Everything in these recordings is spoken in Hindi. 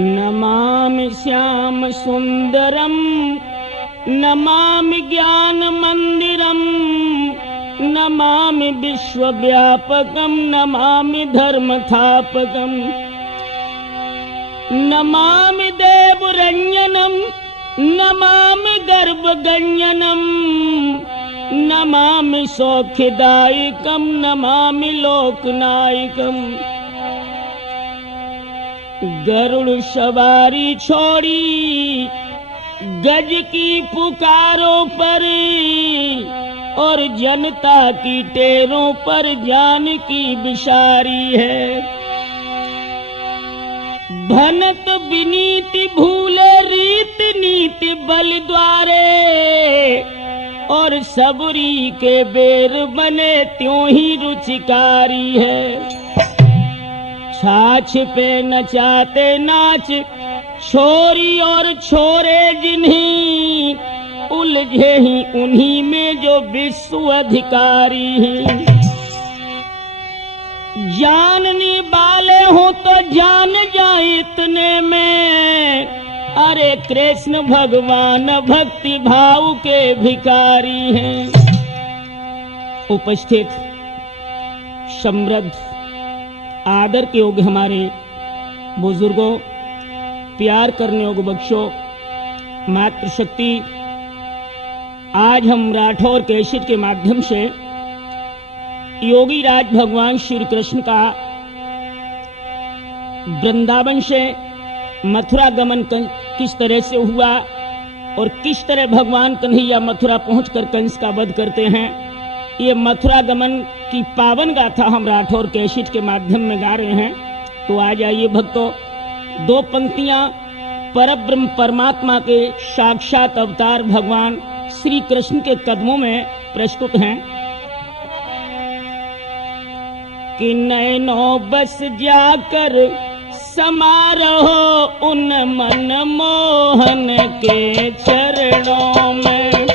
नमामि श्याम सुंदरम नमामि ज्ञान मंदिरम नमामि विश्वव्यापकम नमामि धर्मथापकम नमामि देवरंजनम नमामि गर्भगंजनम नमामि सौख्यदायकम नमामि लोकनायकम। गरुड़ सवारी छोड़ी गज की पुकारों पर और जनता की टेरों पर जान की बिसारी है। भनत विनीति भूले रीत नीति बल द्वारे और सबरी के बेर बने त्यों ही रुचिकारी है। छाछ पे नचाते नाच छोरी और छोरे जिन्हीं उलझे ही उन्हीं में जो विश्व अधिकारी हैं। जानने वाले हो तो जान जाए इतने में अरे कृष्ण भगवान भक्ति भाव के भिखारी हैं। उपस्थित समृद्ध आदर के योग्य हमारे बुजुर्गों, प्यार करने योग्य बख्शो, मातृशक्ति, आज हम राठौर कैसेट के माध्यम से योगी राज भगवान श्री कृष्ण का वृंदावन से मथुरा गमन किस तरह से हुआ और किस तरह भगवान कन्हैया मथुरा पहुंचकर कंस का वध करते हैं, ये मथुरा गमन की पावन गाथा हम राठौर कैसेट के माध्यम में गा रहे हैं। तो आ जाइए भक्तों, दो पंक्तियां परब्रह्म परमात्मा के साक्षात अवतार भगवान श्री कृष्ण के कदमों में प्रस्तुत हैं कि नैनो बस जाकर समारोह उन मन मोहन के चरणों में।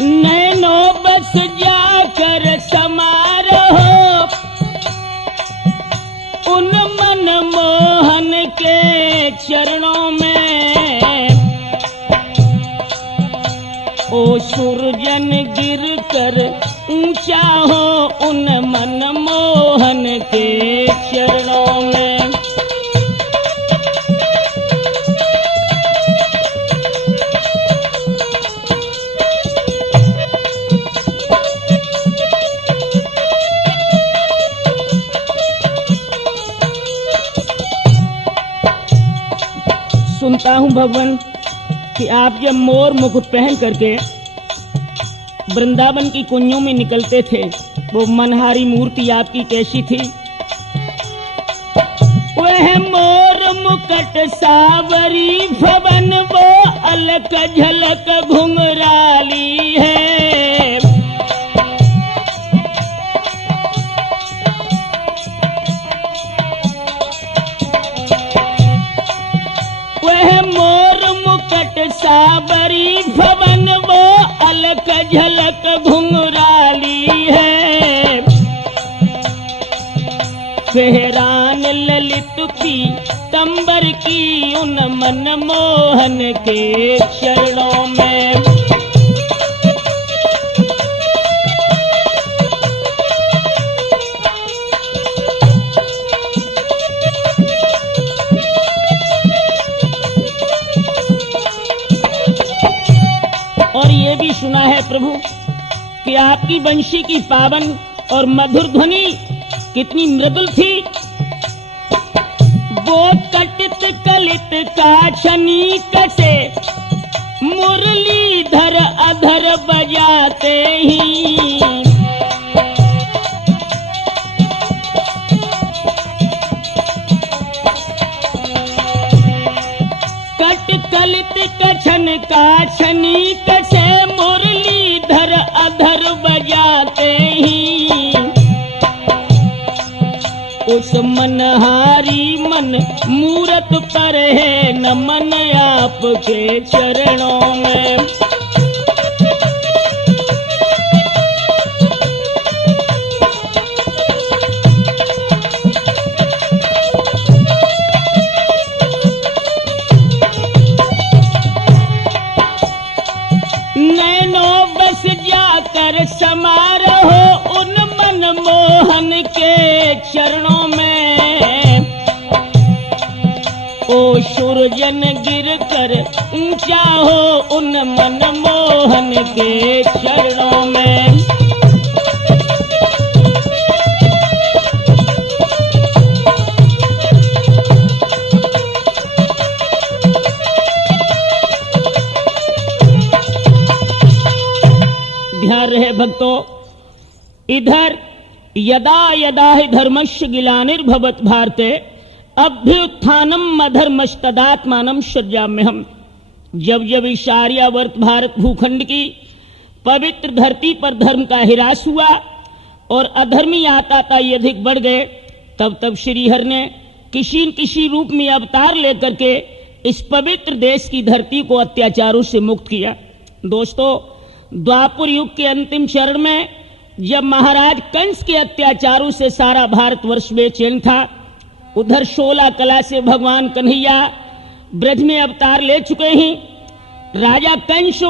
नैनो बस जाकर समारोह उन मन मोहन के चरणों में। ओ सुरजन गिर कर ऊंचा हो उन मन मोहन के चरणों में। सुनता हूं भगवान कि आप जब मोर मुकुट पहन करके वृंदावन की कुंजों में निकलते थे, वो मनहारी मूर्ति आपकी कैसी थी? वह मोर मुकुट सावरी भवन वो अलक झलक घुंघराली है। वह मोर मुकुट सावरी भवन वो अलक झलक घुंघराली है। फेरान ललित पीतंबर की उन मन मोहन के चरणों में। और ये भी सुना है प्रभु कि आपकी बंशी की पावन और मधुर ध्वनि कितनी मृदुल थी। वो कटित कलित काछनी कसे मुरलीधर अधर बजाते ही। कट कलित कछन काछनी कसे मुरलीधर अधर बजाते ही। उस मनहारी मन मूरत पर है नमन आपके चरणों में। नैनो बस जाकर समा रहो उन मनमोहन के चरणों में। ओ सुरजन गिर कर ऊंचा हो उन मनमोहन के चरणों में। ध्यान रहे भक्तों, इधर यदा यदा हि धर्मस्य ग्लानिर्भवत् भारते अभ्युत्थानम् अधर्मस्तदात्मानं सृजाम्यहम्। जब जब इस आर्यावर्त भारत भूखंड की पवित्र धरती पर धर्म का हिरास हुआ और अधर्मी आता अधिक बढ़ गए, तब तब श्रीहरि ने किसी न किसी रूप में अवतार लेकर के इस पवित्र देश की धरती को अत्याचारों से मुक्त किया। दोस्तों, द्वापर युग के अंतिम चरण में जब महाराज कंस के अत्याचारों से सारा भारतवर्ष बेचैन था, उधर 16 कला से भगवान कन्हैया ब्रज में अवतार ले चुके हैं। राजा कंस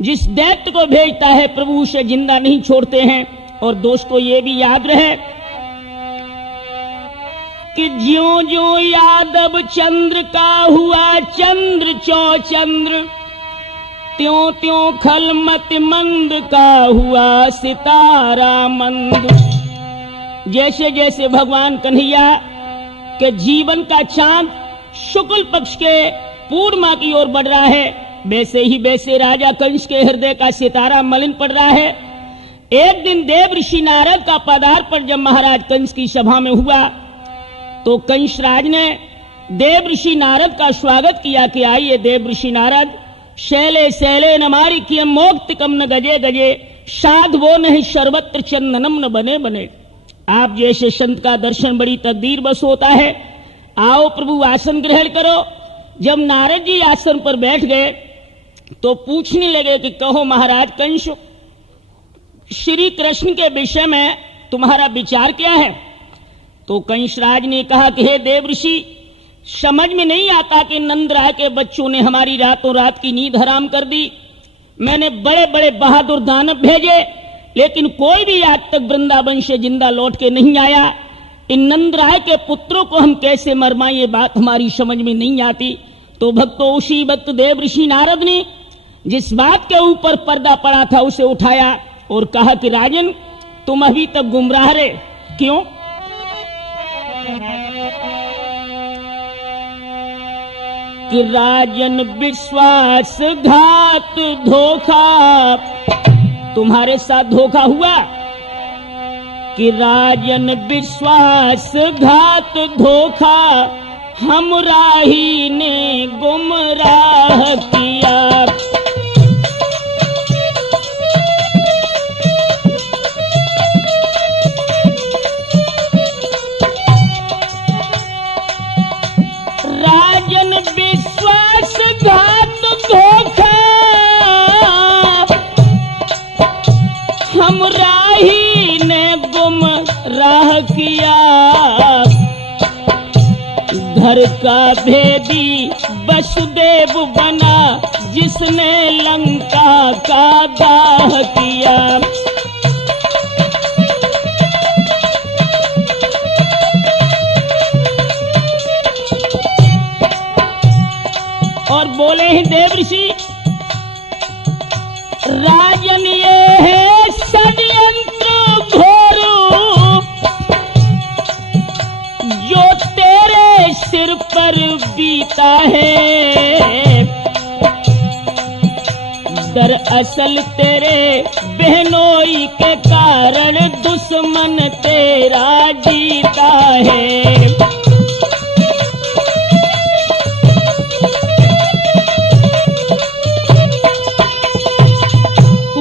जिस दैत्य को भेजता है प्रभु उसे जिंदा नहीं छोड़ते हैं। और दोस्तों, ये भी याद रहे कि ज्यों ज्यों यादव चंद्र का हुआ चंद्र चौचंद्र, त्यों त्यों खलमत मंद का हुआ सितारा मंद। जैसे जैसे भगवान कन्हैया के जीवन का चांद शुक्ल पक्ष के पूर्णिमा की ओर बढ़ रहा है, वैसे ही वैसे राजा कंस के हृदय का सितारा मलिन पड़ रहा है। एक दिन देव ऋषि नारद का पदार्पण जब महाराज कंस की सभा में हुआ, तो कंस राज ने देव ऋषि नारद का स्वागत किया कि आइए देव ऋषि नारद, शैले शैले न मारिक्यम मोक्तिकम न गजे गजे, साधवो नहीं सर्वत्र चंदनम न बने बने। आप जैसे संत का दर्शन बड़ी तकदीर बस होता है। आओ प्रभु आसन ग्रहण करो। जब नारद जी आसन पर बैठ गए तो पूछने लगे कि कहो महाराज कंस, श्री कृष्ण के विषय में तुम्हारा विचार क्या है? तो कंसराज ने कहा कि हे देव ऋषि, समझ में नहीं आता कि नंद राय के बच्चों ने हमारी रातों रात की नींद हराम कर दी। मैंने बड़े बड़े बहादुर दानव भेजे, लेकिन कोई भी आज तक वृंदावन से जिंदा लौट के नहीं आया। इन नंद राय के पुत्रों को हम कैसे मरवाएं, ये बात हमारी समझ में नहीं आती। तो भक्तों, उसी वक्त देव ऋषि नारद ने जिस बात के ऊपर पर्दा पड़ा था उसे उठाया और कहा कि राजन, तुम अभी तक गुमराह रहे। क्यों? कि राजन विश्वासघात धोखा, तुम्हारे साथ धोखा हुआ। कि राजन विश्वासघात धोखा, हम राही ने गुमराह किया। राजन विश्वासघात धोखा, हम राही ने गुमराह किया। घर का भेदी वसुदेव बना, जिसने लंका का दाह किया। और बोले ही देव ऋषि, राजन ये है षड्यंत्र घोर, जो तेरे सिर पर बीता है। दरअसल तेरे बहनोई के कारण दुश्मन तेरा जीता है।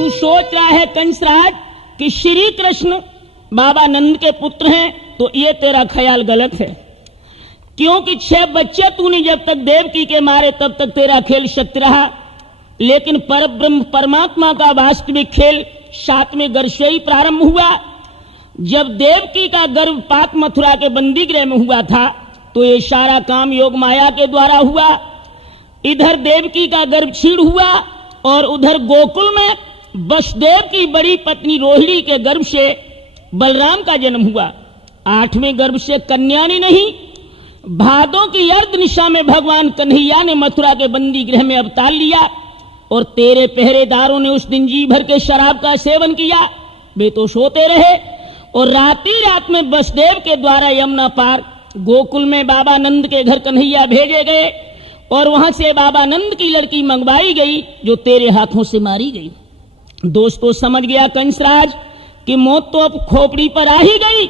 सोच रहा है कंसराज कि श्री कृष्ण बाबा नंद के पुत्र हैं तो ये तेरा ख्याल गलत है, क्योंकि 6 बच्चे तूने जब तक देवकी के मारे तब तक तेरा खेल सत्य रहा, लेकिन परब्रह्म परमात्मा का वास्तविक खेल 7वें गर्भ से ही प्रारंभ हुआ। जब देवकी का गर्भपात मथुरा के बंदी गृह में हुआ था तो ये सारा काम योग माया के द्वारा हुआ। इधर देवकी का गर्भ छीण हुआ और उधर गोकुल में वसुदेव की बड़ी पत्नी रोहिणी के गर्भ से बलराम का जन्म हुआ। 8वें गर्भ से कन्या ने नहीं, भादों की अर्ध निशा में भगवान कन्हैया ने मथुरा के बंदी गृह में अवतार लिया और तेरे पहरेदारों ने उस दिन जी भर के शराब का सेवन किया। वे तो सोते रहे और राती रात में वसुदेव के द्वारा यमुना पार गोकुल में बाबा नंद के घर कन्हैया भेजे गए और वहां से बाबा नंद की लड़की मंगवाई गई जो तेरे हाथों से मारी गई। दोस्तों, समझ गया कंसराज कि मौत तो अब खोपड़ी पर आ ही गई।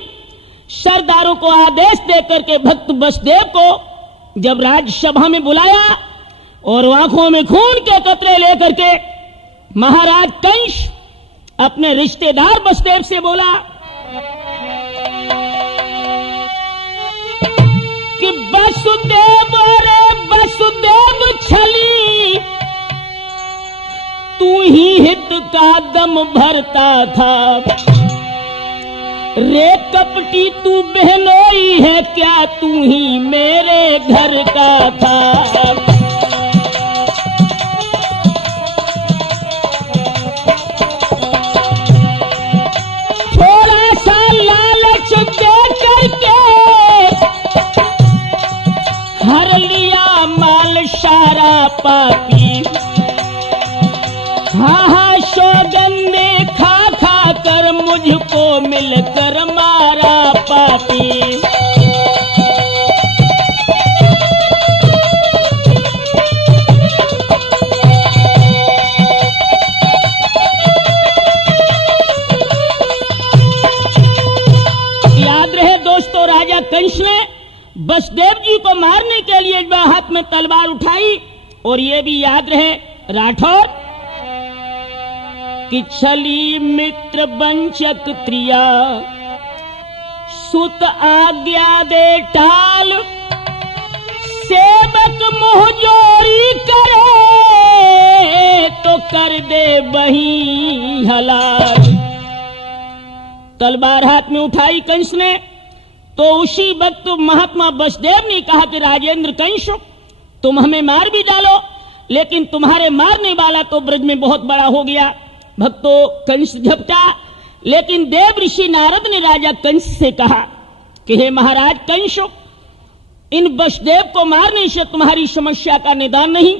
सरदारों को आदेश देकर के भक्त वसुदेव को जब राज्यसभा में बुलाया और आंखों में खून के कतरे लेकर के महाराज कंस अपने रिश्तेदार वसुदेव से बोला कि वसुदेव रे वसुदेव छली, तू ही हित का दम भरता था। रे कपटी तू बहनोई है क्या, तू ही मेरे घर का था। थोड़ा सा लालच दे करके हर लिया माल सारा पापी। हाँ सौगंधे खा खा कर मुझको मिलकर मारा पापी। याद रहे दोस्तों, राजा कंस ने वसुदेव जी को मारने के लिए हाथ में तलवार उठाई और ये भी याद रहे राठौर कि छली मित्र वंचक त्रिया, सुत आज्ञा दे टाल, सेवक मोहजोरी करे तो कर दे वही हलाल। तलवार हाथ में उठाई कंस ने तो उसी वक्त महात्मा वसुदेव ने कहा कि राजेंद्र कंस, तुम हमें मार भी डालो, लेकिन तुम्हारे मारने वाला तो ब्रज में बहुत बड़ा हो गया। भक्तों, कंस झपटा, लेकिन देव ऋषि नारद ने राजा कंस से कहा कि हे महाराज कंस, इन वसुदेव को मारने से तुम्हारी समस्या का निदान नहीं,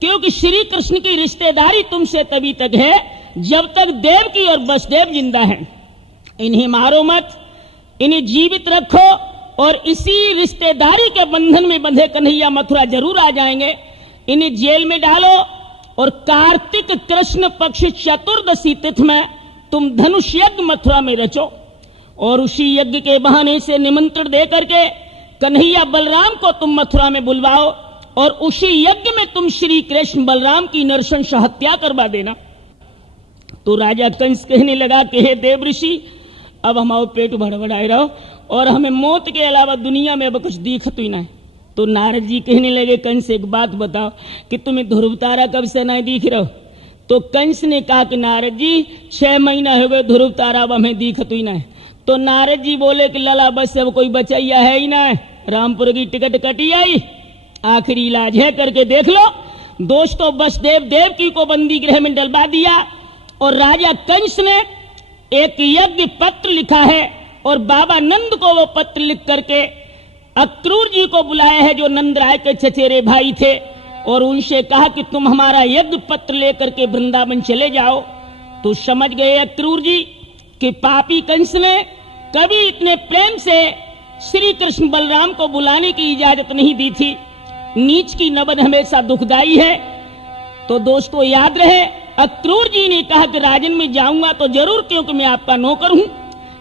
क्योंकि श्री कृष्ण की रिश्तेदारी तुमसे तभी तक है जब तक देवकी और वसुदेव जिंदा हैं। इन्हें मारो मत, इन्हें जीवित रखो और इसी रिश्तेदारी के बंधन में बंधे कन्हैया मथुरा जरूर आ जाएंगे। इन्हें जेल में डालो और कार्तिक कृष्ण पक्ष चतुर्दशी तिथि में तुम धनुष यज्ञ मथुरा में रचो और उसी यज्ञ के बहाने से निमंत्रण दे करके कन्हैया बलराम को तुम मथुरा में बुलवाओ और उसी यज्ञ में तुम श्री कृष्ण बलराम की नरशंस हत्या करवा देना। तो राजा कंस कहने लगा कि हे देव ऋषि, अब हमारा पेट भड़बड़ाए रहो और हमें मौत के अलावा दुनिया में अब कुछ दिखत ही नहीं। तो नारद जी कहने लगे कंस, एक बात बताओ कि तुम्हें ध्रुव तारा कब से नहीं दिख रहा? तो कंस ने कहा कि नारद जी 6 महीना हो गए ध्रुव तारा अब हमें दिखत ही नहीं। तो नारद जी बोले कि लला बस अब कोई बचैया है ही ना, रामपुर की टिकट कटी आई, आखिरी इलाज है, करके देख लो। दोस्तों, वसुदेव देवकी को बंदी गृह में डलवा दिया और राजा कंस ने एक यज्ञ पत्र लिखा है और बाबा नंद को वो पत्र लिख करके अक्रूर जी को बुलाया है जो नंद राय के चचेरे भाई थे और उनसे कहा कि तुम हमारा यज्ञ पत्र लेकर के वृंदावन चले जाओ। तो समझ गए अक्रूर जी कि पापी कंस ने कभी इतने प्रेम से श्री कृष्ण बलराम को बुलाने की इजाजत नहीं दी थी। नीच की नबन हमेशा दुखदाई है। तो दोस्तों याद रहे, अक्रूर जी ने कहा कि राजन में जाऊंगा तो जरूर, क्योंकि मैं आपका नौकर हूं,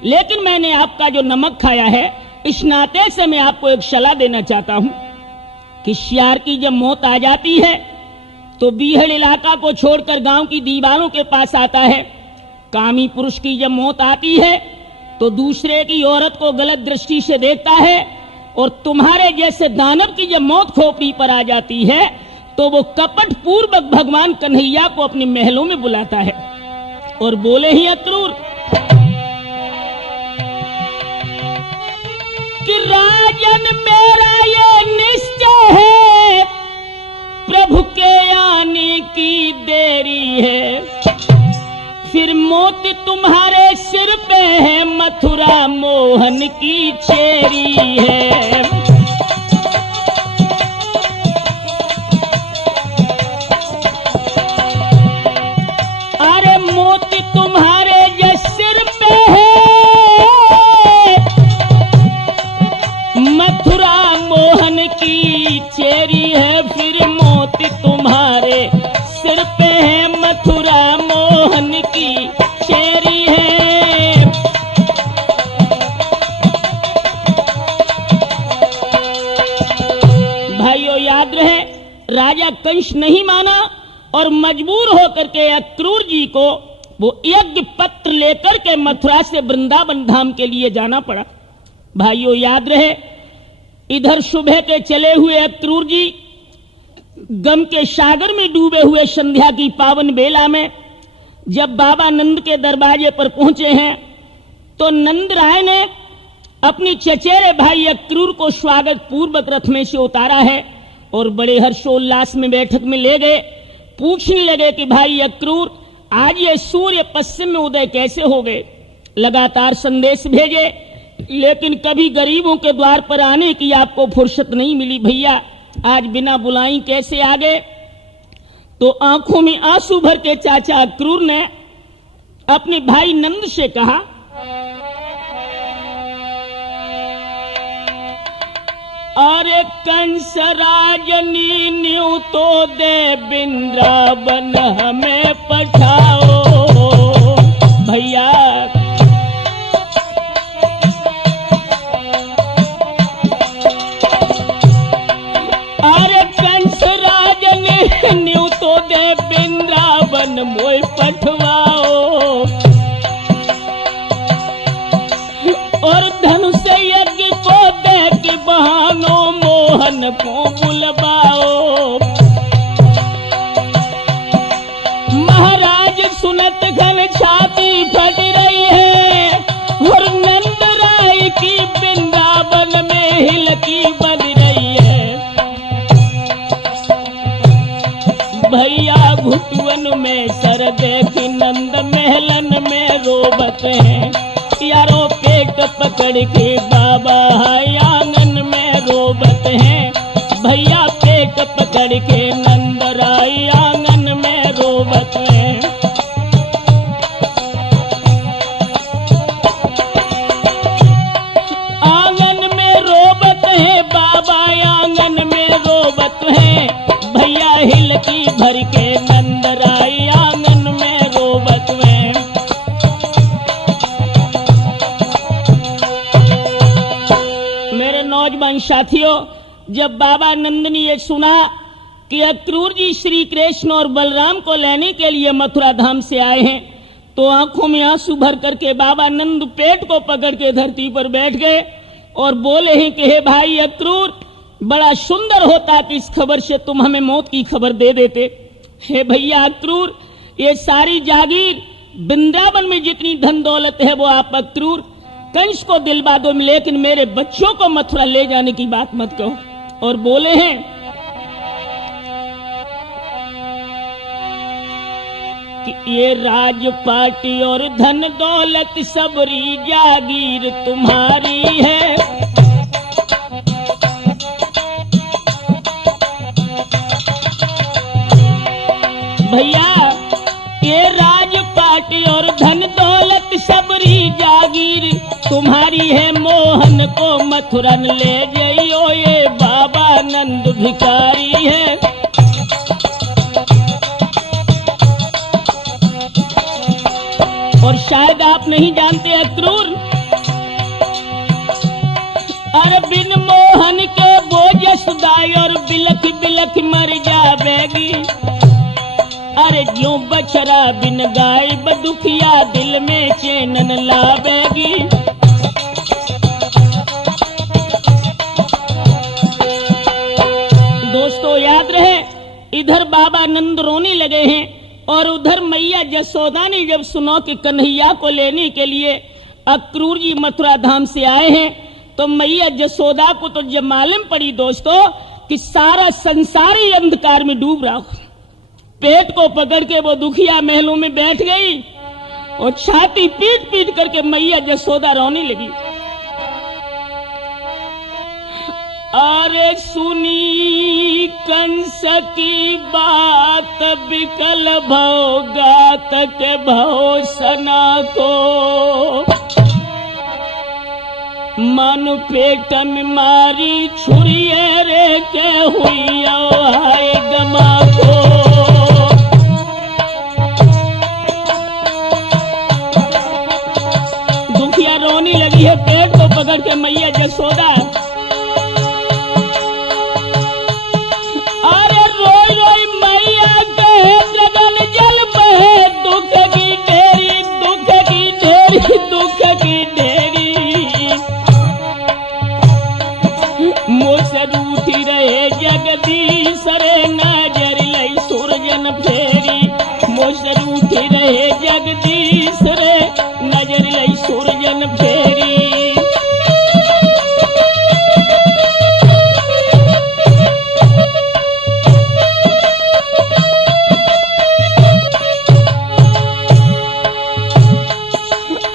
लेकिन मैंने आपका जो नमक खाया है इस नाते से मैं आपको एक सलाह देना चाहता हूं कि सियार की जब मौत आ जाती है तो बीहड़ इलाका को छोड़कर गांव की दीवारों के पास आता है। कामी पुरुष की जब मौत आती है तो दूसरे की औरत को गलत दृष्टि से देखता है, और तुम्हारे जैसे दानव की जब मौत खोपड़ी पर आ जाती है तो वो कपट पूर्वक भगवान कन्हैया को अपने महलों में बुलाता है और बोले ही अक्रूर कि राजन मेरा ये निश्चय है, प्रभु के आने की देरी है, फिर मौत तुम्हारे सिर पे है, मथुरा मोहन की चेरी है। अरे मौत तुम्हारे जो सिर पे है, मथुरा मोहन की चेरी है, फिर मौत तुम्हारे सिर पे है, मथुरा मोहन की चेरी है। भाइयों याद रहे, राजा कंस नहीं माना और मजबूर होकर के अक्रूर जी को वो यज्ञ पत्र लेकर के मथुरा से वृंदावन धाम के लिए जाना पड़ा। भाइयों याद रहे, इधर सुबह के चले हुए अक्रूर जी गम के सागर में डूबे हुए संध्या की पावन बेला में जब बाबा नंद के दरवाजे पर पहुंचे हैं तो नंद राय ने अपनी चचेरे भाई अक्रूर को स्वागत पूर्वक रथ में से उतारा है और बड़े हर्षोल्लास में बैठक में ले गए। पूछने लगे कि भाई अक्रूर, आज ये सूर्य पश्चिम में उदय कैसे हो गए? लगातार संदेश भेजे, लेकिन कभी गरीबों के द्वार पर आने की आपको फुर्सत नहीं मिली। भैया आज बिना बुलाई कैसे आ गए? तो आंखों में आंसू भर के चाचा अक्रूर ने अपने भाई नंद से कहा, अरे कंस राजनी न्यू तो दे वृंदावन हमें पठाओ। भैया अरे कंस राजनी न्यू तो दे वृंदावन मोय पठवाओ, और धनुष यज्ञ को दे के बहानो मोहन को बुलवाओ। महाराज सुनत घन छाती फट रही है, और नंद राय की वृंदावन में हिलकी बन रही है। भैया घुटवन में सर देखी नंद महलन में रोबत है, यारो पेट पकड़ के बाबा आंगन में रोबत हैं। भैया पेट पकड़ के नंद राय आंगन में रोबत हैं। आंगन में रोबत है बाबा, आंगन में रोबत है भैया, हिलकी भर के नंद राय आंगन में रोबत हैं। नौजवान साथियों, जब बाबा नंद ने ये सुना कि अक्रूर जी श्री कृष्ण और बलराम को लेने के लिए मथुरा धाम से आए हैं, तो आंखों में आंसू भर करके बाबा नंद पेट को पकड़ के धरती पर बैठ गए और बोले हैं कि हे भाई अक्रूर, बड़ा सुंदर होता कि इस खबर से तुम हमें मौत की खबर दे देते। हे भैया अक्रूर, ये सारी जागीर वृंदावन में जितनी धन दौलत है वो आप अक्रूर कंस को दिलवा दो, लेकिन मेरे बच्चों को मथुरा ले जाने की बात मत कहो। और बोले हैं कि ये राजपाटी और धन दौलत सबरी जागीर तुम्हारी है। भैया ये राजपाटी और धन दौलत सबरी जागीर तुम्हारी है, मोहन को मथुरन ले जाइयो, ये बाबा नंद भिखारी है। और शायद आप नहीं जानते अक्रूर, अरे बिन मोहन के बोझ सुदाई और बिलख बिलख मर जावेगी। अरे ज्यों बछड़ा बिन गाय बदुखिया दिल में चैन न लावेगी। नंद रोने लगे हैं। और उधर मैया जसोदा ने जब सुना कि कन्हैया को लेने के लिए अक्रूर जी मथुरा धाम से आए हैं, तो मैया जसोदा को तो जब मालूम पड़ी दोस्तों कि सारा संसार ही अंधकार में डूब रहा, पेट को पकड़ के वो दुखिया महलों में बैठ गई और छाती पीट पीट करके मैया जसोदा रोने लगी। अरे सुनी कंस की बात विकल भव गात के भव सना को, मन पेट में मारी छुरिये रे के हुई आए गमा को। दुखिया रोने लगी है पेट को पकड़ के मैया जसोदा। अरे रोई रोई मैया कहे गगन जल बहे, दुख की ढेरी दुख की ढेरी दुख की ढेरी, मुझसे रूठी रहे जगदीश रे नजर लई सुरजन फेरी, मुझसे रूठी रहे जगदीश रे नजर लई सुरजन फेरी।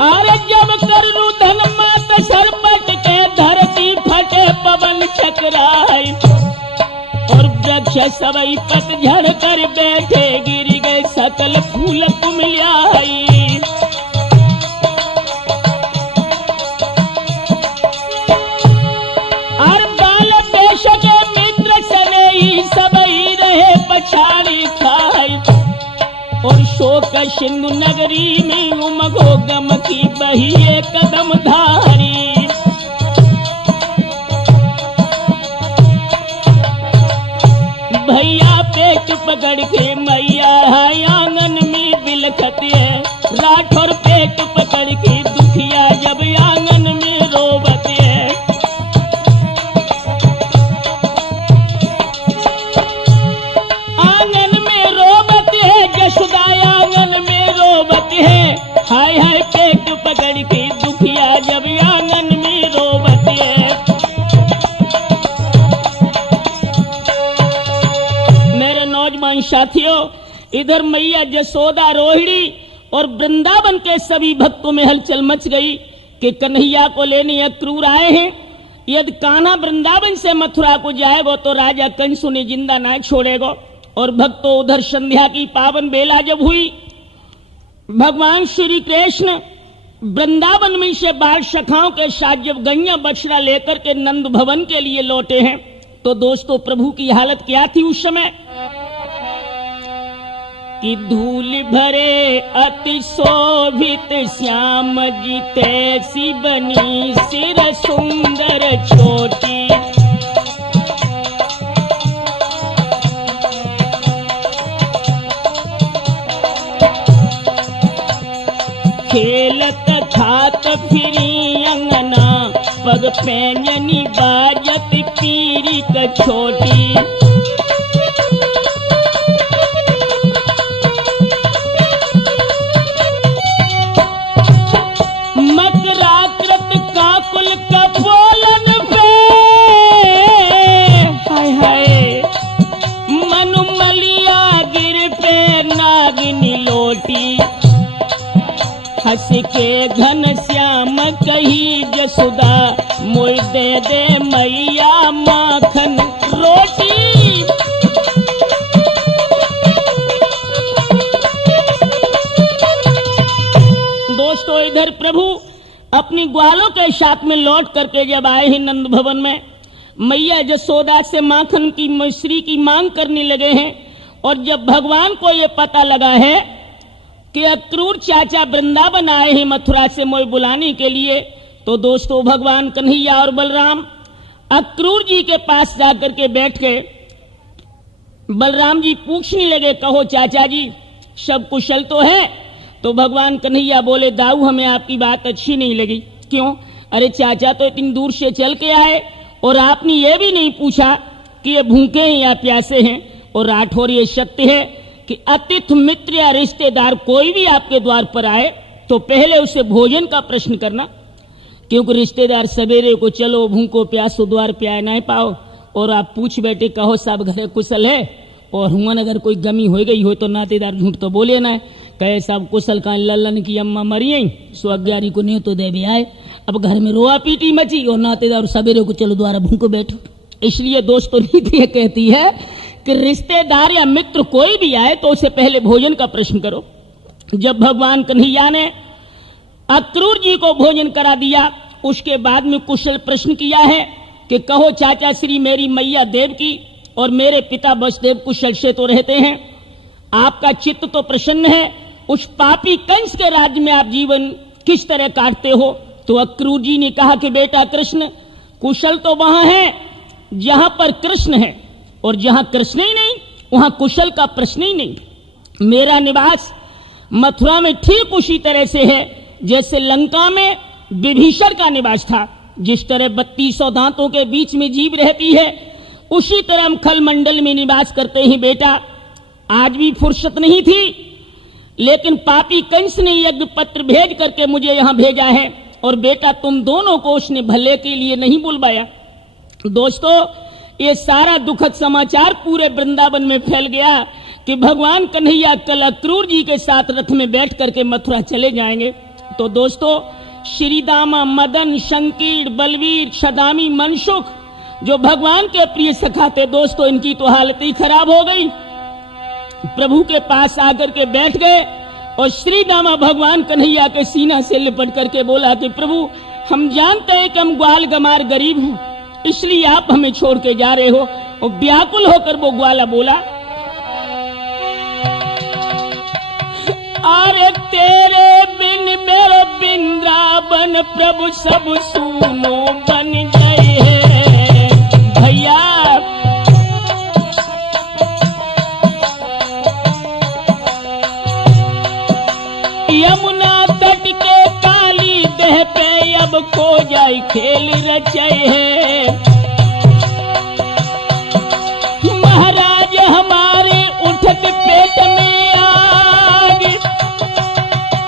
अरे जब कर रुदन मात सरपट के धरती फटे पवन चकराई, और वृक्ष सबई पतझड़ कर बैठे गिर गए सकल फूल कुमिलियाई। और बाल पेश के मित्र सने ही सबई रहे पछाड़ी खाई, और शोक सिंधु नगरी में उमगो गम की बही एक कदम धारी। भैया पेट पकड़ के मैया आंगन में बिलखत है, राठौर पेट पकड़ के दुखिया जब आंगन में रोवत है। आंगन में रोवत है जसोदा, आंगन में रोवत है, हाय हाय पेट पकड़ के दुखिया जब आंगन में रोवत है। मेरे नौजवान साथियों, इधर मैया जसोदा रोहिणी और वृंदावन के सभी भक्तों में हलचल मच गई कि कन्हैया को लेने अक्रूर आए हैं। यदि कान्हा वृंदावन से मथुरा को जाएगा तो राजा कंस उन्हें जिंदा ना छोड़ेगा। और भक्तों, उधर संध्या की पावन बेला जब हुई, भगवान श्री कृष्ण वृंदावन में से बाल सखाओं के साथ जब गैया बछड़ा लेकर के नंद भवन के लिए लौटे हैं, तो दोस्तों प्रभु की हालत क्या थी उस समय कि धूल भरे अति शोभित श्याम जी तैसी बनी सिर सुंदर छोटी। खेलत खात फिरी अंगना, पग पैंजनी बाजत पीरी क छोटी। मकराकृत काकुल कपोलन पे, हाय हाय मनुमलिया गिर पे नागिनी लोटी। हंस के घन श्याम कही जसोदा, मोय दे दे मैया माखन रोटी। दोस्तों, इधर प्रभु अपनी ग्वालों के साथ में लौट करके जब आए हैं नंद भवन में, मैया जसोदा से माखन की मिश्री की मांग करने लगे हैं। और जब भगवान को ये पता लगा है कि अक्रूर चाचा वृंदावन आए हैं मथुरा से मोय बुलाने के लिए, तो दोस्तों भगवान कन्हैया और बलराम अक्रूर जी के पास जाकर के बैठ गए। बलराम जी पूछने लगे, कहो चाचा जी सब कुशल तो है? तो भगवान कन्हैया बोले, दाऊ हमें आपकी बात अच्छी नहीं लगी। क्यों? अरे चाचा तो इतनी दूर से चल के आए और आपने ये भी नहीं पूछा कि ये भूखे हैं या प्यासे हैं। और राठौर ये शक्ति है कि अतिथि मित्र या रिश्तेदार कोई भी आपके द्वार पर आए तो पहले उसे भोजन का प्रश्न करना, क्योंकि रिश्तेदार सवेरे को चलो भूखो प्यासो द्वार पे आए ना पाओ और आप पूछ बैठे कहो साहब घरे कुशल है, और हुआ अगर कोई गमी हो गई हो तो नातेदार झूठ तो बोले ना, कहे साहब कुशल का लल्लन की अम्मा मरी सो 11 को नहीं तो दे भी आए। अब घर में रोआ पीटी मची और नातेदार सवेरे को चलो द्वारा भूखो बैठो। इसलिए दोस्तों नीति कहती है कि रिश्तेदार या मित्र कोई भी आए तो उसे पहले भोजन का प्रश्न करो। जब भगवान कन्हैया ने अक्रूर जी को भोजन करा दिया, उसके बाद में कुशल प्रश्न किया है कि कहो चाचा श्री मेरी मैया देवकी और मेरे पिता वसुदेव कुशल से तो रहते हैं, आपका चित्त तो प्रसन्न है, उस पापी कंस के राज्य में आप जीवन किस तरह काटते हो? तो अक्रूर जी ने कहा कि बेटा कृष्ण, कुशल तो वहां है जहां पर कृष्ण है, और जहां कृष्ण ही नहीं वहां कुशल का प्रश्न ही नहीं। मेरा निवास मथुरा में ठीक उसी तरह से है जैसे लंका में विभीषण का निवास था। जिस तरह 3200 दांतों के बीच में जीव रहती है, उसी तरह हम खल मंडल में निवास करते हैं। बेटा आज भी फुर्सत नहीं थी, लेकिन पापी कंस ने यज्ञ पत्र भेज करके मुझे यहां भेजा है, और बेटा तुम दोनों को उसने भले के लिए नहीं बुलवाया। दोस्तों ये सारा दुखद समाचार पूरे वृंदावन में फैल गया कि भगवान कन्हैया कल अक्रूर जी के साथ रथ में बैठ करके मथुरा चले जाएंगे। तो दोस्तों श्रीदामा, मदन, शंकीर, बलवीर, सदामी, मनसुख जो भगवान के प्रिय सखा थे, दोस्तों इनकी तो हालत ही खराब हो गई। प्रभु के पास आकर के बैठ गए और श्रीदामा भगवान कन्हैया के सीना से लिपट करके बोला कि प्रभु हम जानते हैं कि हम ग्वाल गमार गरीब हैं, इसलिए आप हमें छोड़ के जा रहे हो। और व्याकुल होकर वो ग्वाला बोला, अरे तेरे बिन मेरा वृंदावन प्रभु सब सूनो बन गए हैं भैया। यमुना तट के काली देह पे अब खो जाए खेल रचे है। महाराज हमारे उठत पेट में आग,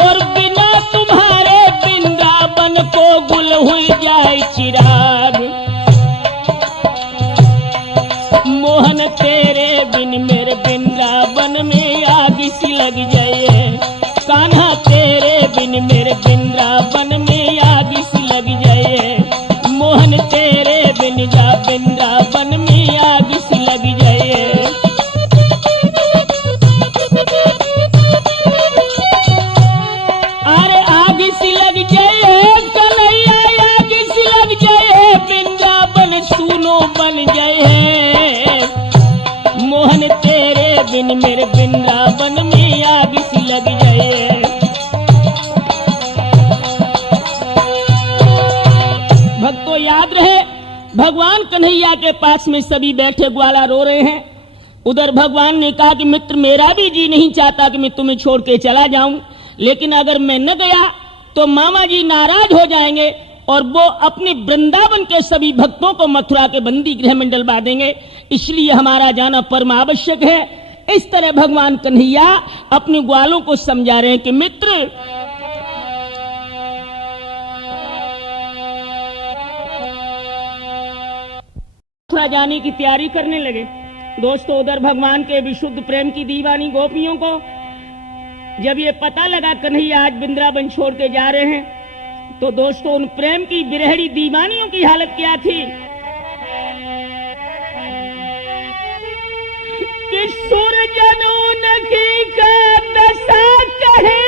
और बिना तुम्हारे वृंदावन को गुल हुई जाए चिराग। मोहन तेरे बिन मेरे वृंदावन में आग सी लग जाए, कान्हा तेरे बिन मेरे वृंदावन में आग सी लग जाए। मोहन तेरे बिन जा वृंदावन में आग सी लग जाए। अरे आग सी लग जाए कन्हैया, आग सी लग जाए, वृंदावन सूनो बन जाए। मोहन तेरे बिन मेरे वृंदावन में आग सी लग जाए। भक्तों याद रहे भगवान कन्हैया के पास में सभी बैठे ग्वाला रो रहे हैं। उधर भगवान ने कहा कि मित्र मेरा भी जी नहीं चाहता कि मैं तुम्हें छोड़ के चला जाऊं, लेकिन अगर मैं न गया तो मामा जी नाराज हो जाएंगे और वो अपने वृंदावन के सभी भक्तों को मथुरा के बंदी गृह में डलवा देंगे, इसलिए हमारा जाना परम आवश्यक है। इस तरह भगवान कन्हैया अपने ग्वालों को समझा रहे हैं कि मित्र मथुरा जाने की तैयारी करने लगे। दोस्तों उधर भगवान के विशुद्ध प्रेम की दीवानी गोपियों को जब ये पता लगा कन्हैया आज वृंदावन छोड़ के जा रहे हैं, तो दोस्तों उन प्रेम की बिरहड़ी दीवानियों की हालत क्या थी कि सूरजनों नखी का दशा कहे,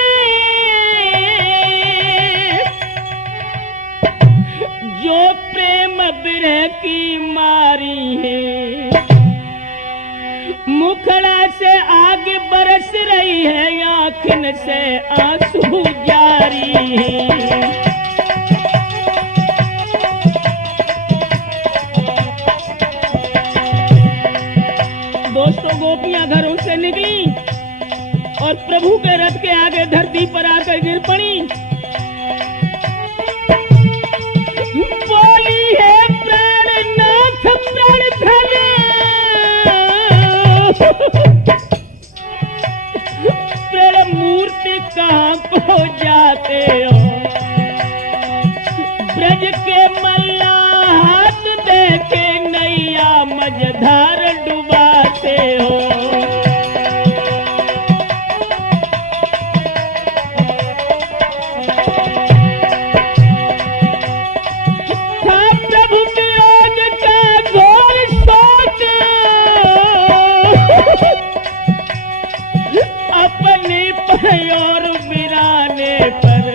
जो प्रेम बिरह की मारी है। मुखड़ा से आगे बरस रही है, आँखन से आंसू जारी है। दोस्तों गोपियां घरों से निकली और प्रभु के रथ के आगे धरती पर आकर गिर पड़ी। बोली है प्राणनाथ प्राण धन, ब्रज के मल्ला हाथ देखे नैया मझधार डुबाते हो। था प्रभु वियोग का घोर शोक, अपने पर और वीराने पर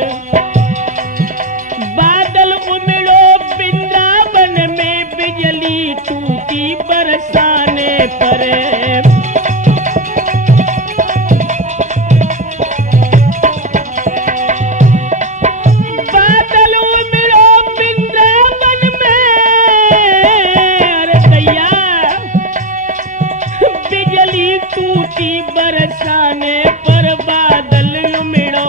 बादल उमड़ो वृंदावन में, बिजली टूटी बरसाने पर। बादल उमड़ो वृंदावन में, अरे दैया बिजली टूटी बरसाने पर। बादल उमड़ो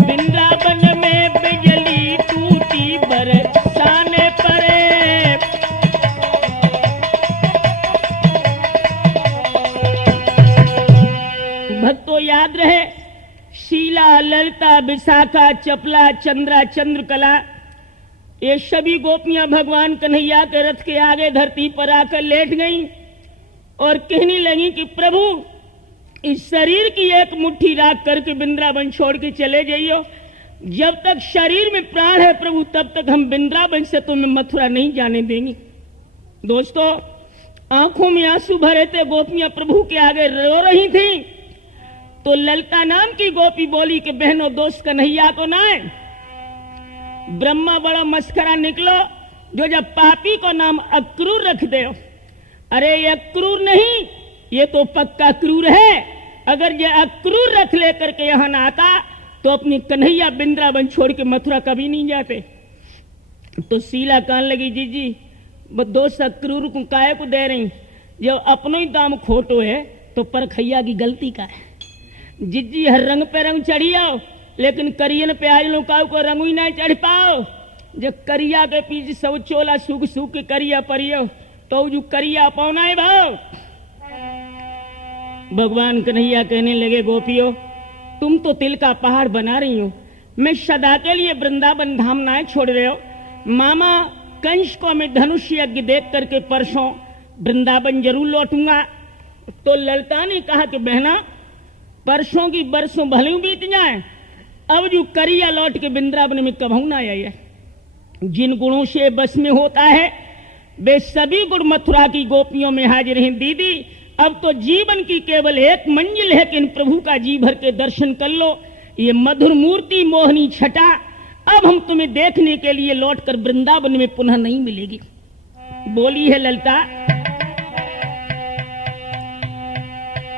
वृंदावन में, बिजली टूटी बरसाने पर। भक्तों याद रहे, शीला, ललिता, विशाखा, चपला, चंद्रा, चंद्रकला, ये सभी गोपियां भगवान कन्हैया के रथ के आगे धरती पर आकर लेट गईं और कहने लगी कि प्रभु इस शरीर की एक मुट्ठी राख करके वृंदावन छोड़ के चले जाइयो। जब तक शरीर में प्राण है प्रभु, तब तक हम वृंदावन से तुम्हें मथुरा नहीं जाने देंगे। दोस्तों, आंखों में आंसू भरे थे, गोपियां प्रभु के आगे रो रही थीं। तो ललिता नाम की गोपी बोली कि बहनों, दोस्त कन्हैया को ना है। ब्रह्मा बड़ा मस्करा निकलो जो जब पापी को नाम अक्रूर रख दे। अरे ये अक्रूर नहीं, ये तो पक्का क्रूर है। अगर ये अक्रूर रख लेकर के यहां ना आता तो अपनी कन्हैया वृंदावन छोड़ के मथुरा कभी नहीं जाते। तो शीला कहने लगी, जी दोस्त अक्रूर को काहे को दे रही, जब अपनो ही दाम खोटो है तो परखैया की गलती का है। जिज्जी हर रंग पे रंग चढ़ी आओ, लेकिन करियन पे आज लोकाओ को रंग ही नहीं चढ़ पाओ। जब करिया के पीछे सब चोला सूख सूख के करिया परियो तो जो करिया पौना है भाव। भगवान कन्हैया कहने लगे, गोपियों तुम तो तिल का पहाड़ बना रही हो, मैं सदा के लिए वृंदावन धाम ना छोड़ रहे हो। मामा कंस को मैं धनुष यज्ञ देख करके परसों वृंदावन जरूर लौटूंगा। तो ललिता ने कहा कि बहना, परसों की बरसों भले बीत जाए, अब जो करिया लौट के वृंदावन में कभू ना आए। जिन गुणों से बस में होता है वे सभी गुण मथुरा की गोपियों में हाजिर हैं। दीदी, अब तो जीवन की केवल एक मंजिल है कि इन प्रभु का जी भर के दर्शन कर लो। ये मधुर मूर्ति मोहनी छटा अब हम तुम्हें देखने के लिए लौटकर वृंदावन में पुनः नहीं मिलेगी। बोली है ललिता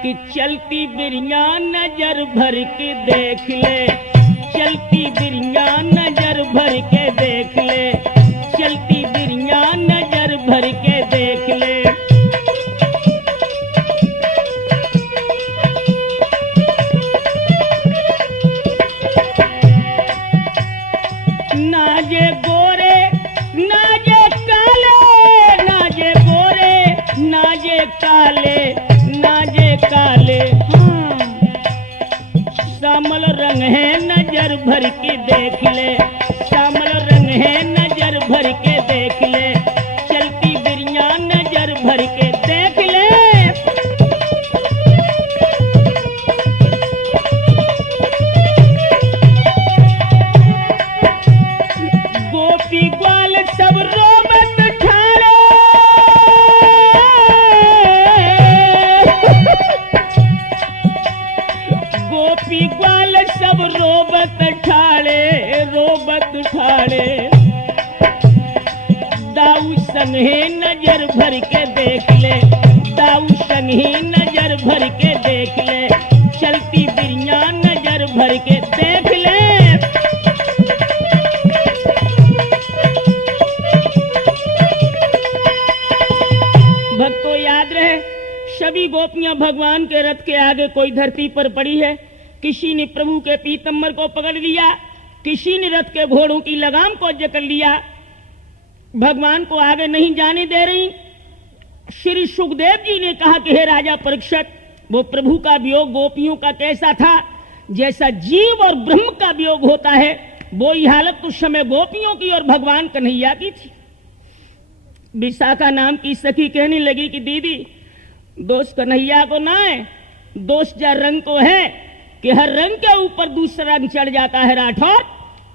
कि चलती बिरिया नजर भर के देख ले, चलती बिरिया नजर भर के देख ले, चलती बिरिया नजर भर के देख ले। नाजे गोरे नाजे काले, नाजे गोरे नाजे काले, नाजे काले, श्यामल रंग है नजर भर के देख ले, श्यामल रंग है नजर भर के देख ले, चलती बिरिया नजर भर के देख ले। गोपी ग्वाल सब रोबत ठाड़े, गोपी ग्वाल सब रोबत ठाड़े, रोबत ठाड़े। दाऊ संगे नजर भर के देख ले, दाऊ संगे नजर भर के देख ले, चलती बिरिया नजर भर के देख ले। भक्तों याद रहे, सभी गोपियां भगवान के रथ के आगे कोई धरती पर पड़ी है। किसी ने प्रभु के पीतम्बर को पकड़ लिया, किसी ने रथ के घोड़ों की लगाम को जकड़ लिया, भगवान को आगे नहीं जाने दे रही। श्री सुखदेव जी ने कहा कि हे राजा परीक्षित, वो प्रभु का वियोग गोपियों का कैसा था, जैसा जीव और ब्रह्म का वियोग होता है वो ही हालत उस समय गोपियों की और भगवान कन्हैया की थी। विशाखा नाम की सखी कहने लगी कि दीदी, दोष कन्हैया को ना है, दोष जा रंग को है कि हर रंग के ऊपर दूसरा रंग चढ़ जाता है राठौर,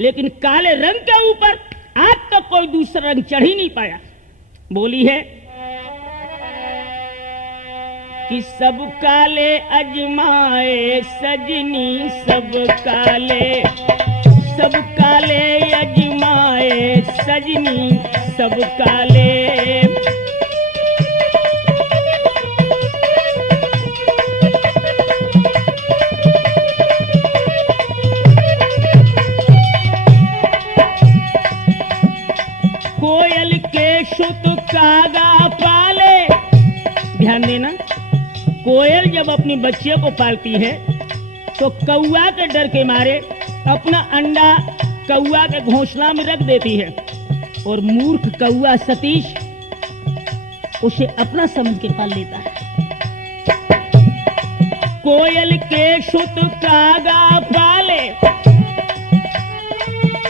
लेकिन काले रंग के ऊपर आज तक कोई दूसरा रंग चढ़ ही नहीं पाया। बोली है कि सब काले अजमाए सजनी, सब काले अजमाए सजनी, सब काले। कोयल के सुत कागा पाले। ध्यान देना, कोयल जब अपनी बच्चियों को पालती है तो कौआ के डर के मारे अपना अंडा कौआ के घोंसला में रख देती है, और मूर्ख कौआ सतीश उसे अपना समझ के पाल लेता है। कोयल के सुत कागा पाले,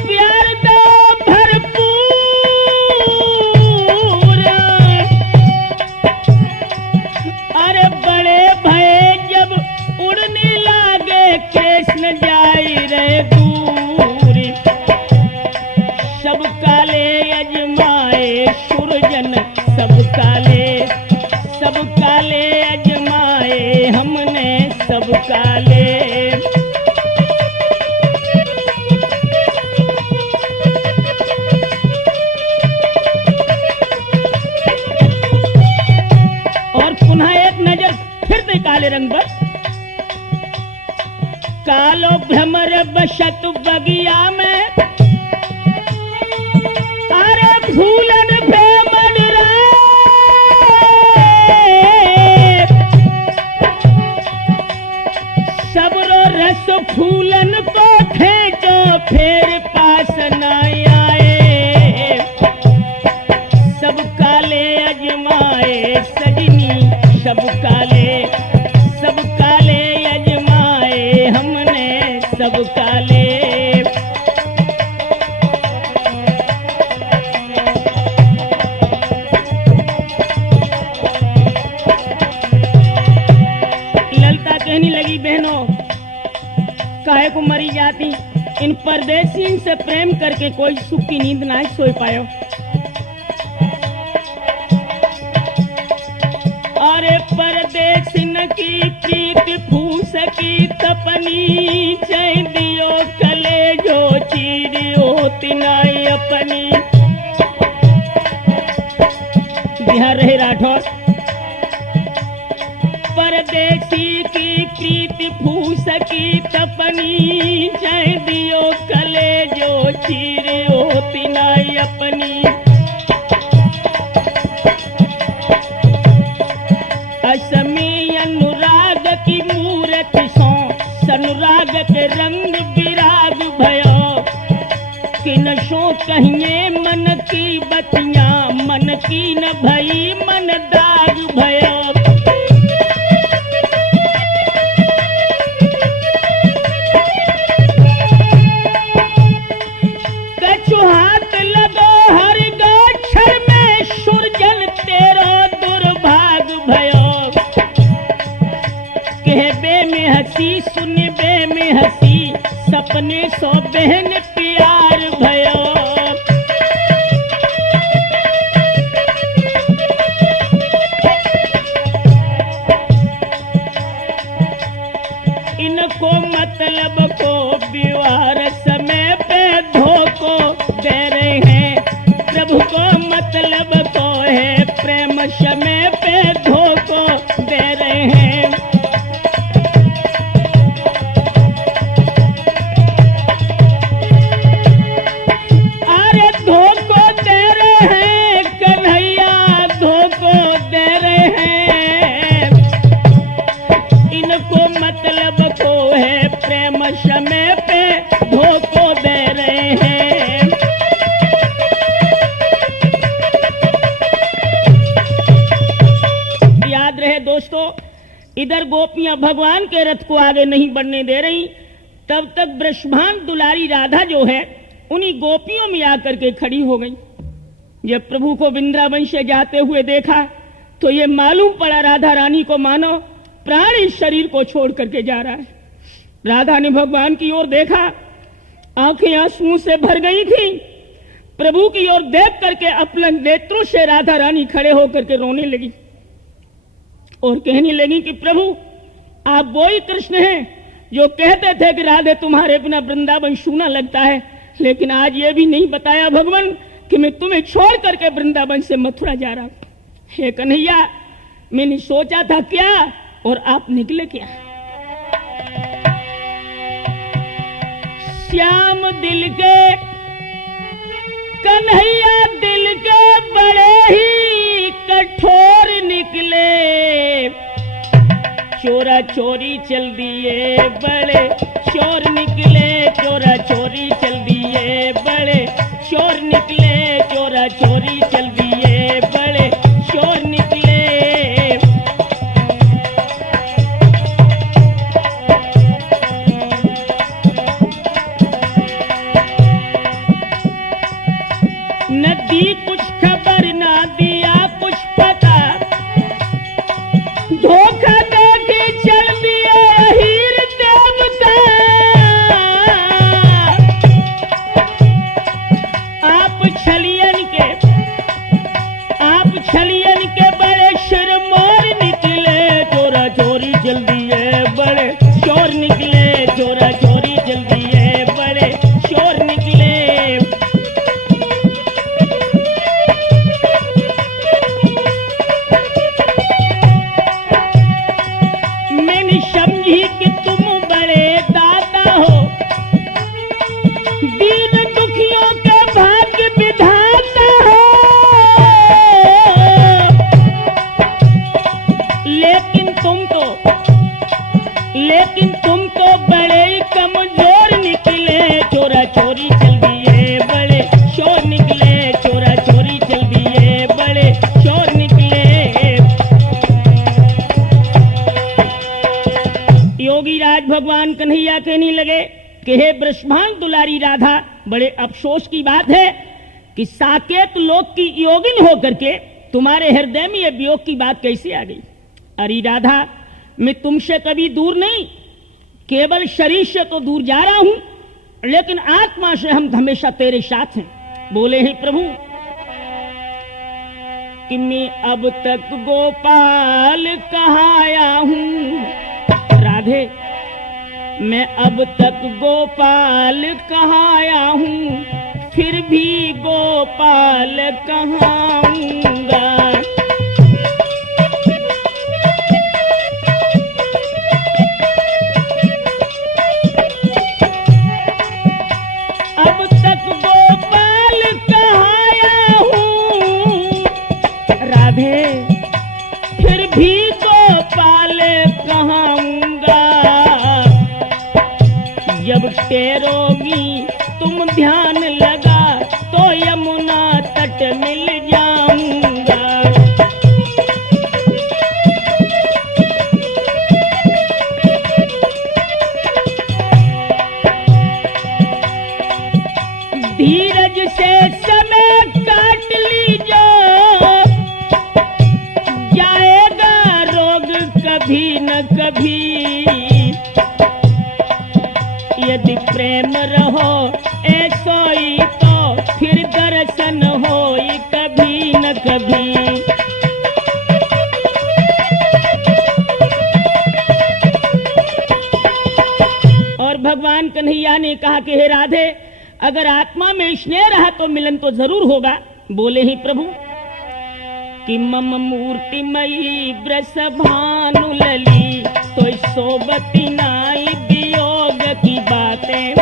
प्यार दो भरपूर, अरे बड़े भय जब उड़ने लागे केस न जाई रे दूर। सब काले अजमाए सुरजन, सब काले अजमाए हमने सब काले। और पुनः एक नजर फिर दे काले रंग पर। कालो भ्रमर बशत बगिया में, अरे फूलन भ्रमर रे, सबरो रस फूलन को खेचो फिर पास न आए। सब काले अजमाए सजनी, सब काले अजमाए हमने सब काले। ललता कहने लगी, बहनों काहे को मरी जाती, इन परदेसी से प्रेम करके कोई सुख की नींद ना सो पायो। अरे परदेसिन की प्रीत फूस की तपनी, चैन दियो कले जो चीरियो तिनाई अपनी। बिहार रहे राठौर। परदेसी की प्रीत फूस की तपनी, चैन दियो कले जो चीरियो तिनाई अपनी। असमी अनुराग की मूरत सो, सनुराग के रंग विराग भयो। कि नशो कहिए मन की बतियां, मन की न भई मन दाग भयो। कछु हाथ लगो हर गाछर में, सुरजन तेरा दुर्भाग भयो। कहबे में हंसी सुनबे में हंसी, सपने सो बहन प्यार भयो। इनको मतलब को विवाह समय पे धोखो दे रहे हैं, प्रभु को मतलब को है प्रेम समय पे धोखो दे रहे हैं। अरे धोखो दे रहे हैं कन्हैया, धोखो दे रहे हैं। इनको मतलब को है प्रेम समय पे धोखो दे रहे हैं। याद रहे दोस्तों, इधर गोपियां भगवान के रथ को आगे नहीं बढ़ने दे रही, तब तक ब्रजभान दुलारी राधा जो है उन्हीं गोपियों में आकर के खड़ी हो गई। जब प्रभु को वृंदावन से जाते हुए देखा तो ये मालूम पड़ा राधा रानी को मानो प्राण इस शरीर को छोड़ करके जा रहा है। राधा ने भगवान की ओर देखा, आंखें आंसुओं से भर गई थी। प्रभु की ओर देख करके अपने नेत्रों से राधा रानी खड़े होकर के रोने लगी और कहने लगी कि प्रभु आप वही कृष्ण हैं जो कहते थे कि राधे तुम्हारे बिना वृंदावन सूना लगता है, लेकिन आज ये भी नहीं बताया भगवान कि मैं तुम्हें छोड़ करके वृंदावन से मथुरा जा रहा हूं। हे कन्हैया, मैंने सोचा था क्या और आप निकले क्या। श्याम दिल के कन्हैया दिल के बड़े ही कठोर निकले, चोरा चोरी चल दिए बड़े चोर निकले, चोरा चोरी चल दिए बड़े चोर निकले, चोरा चोरी चल दिए बड़े चोर निकले। न दी कुछ खबर ना दिया कुछ पता, धोखा देके चल दिया हीर देवता। आप छलियन के बड़े शर्मोर निकले, चोरा चोरी चल दिए बड़े चोर निकले, चोरा चोरी चल दिए बड़े चोर निकले। मैंने समझी कि तुम बड़े दाता हो, दीन दुखियों के भाग्य विधाता हो, लेकिन तुम तो बड़े ही कमजोर निकले, चोरा चोरी चल दिए बड़े चोर निकले, चोरा चोरी चल दिए बड़े चोर निकले। योगी राज भगवान कन्हैया कहने लगे कि हे ब्रजभान दुलारी राधा, बड़े अफसोस की बात है कि साकेत लोक की योगिन होकर के तुम्हारे हृदय में ये वियोग की बात कैसे आ गई। अरे राधा, मैं तुमसे कभी दूर नहीं, केवल शरीर से तो दूर जा रहा हूं, लेकिन आत्मा से हम हमेशा तेरे साथ हैं। बोले ही प्रभु कि मैं अब तक गोपाल कहाँ आया हूं। राधे, मैं अब तक गोपाल कहाँ आया हूं, फिर भी गोपाल कहाँ आऊंगा। फिर भी गोपाल कहाऊंगा, जब टेरोगी तुम ध्यान लगा तो यमुना तट मिल जाऊंगा। धीरज से समय काट लीजो, कभी न कभी यदि प्रेम रहो ऐसो ही तो फिर दर्शन हो कभी न कभी। और भगवान कन्हैया ने कहा कि हे राधे, अगर आत्मा में स्नेह रहा तो मिलन तो जरूर होगा। बोले ही प्रभु कि मम मूर्तिमयी वृषभानु लली, तो सोबती नाई वियोग की बातें,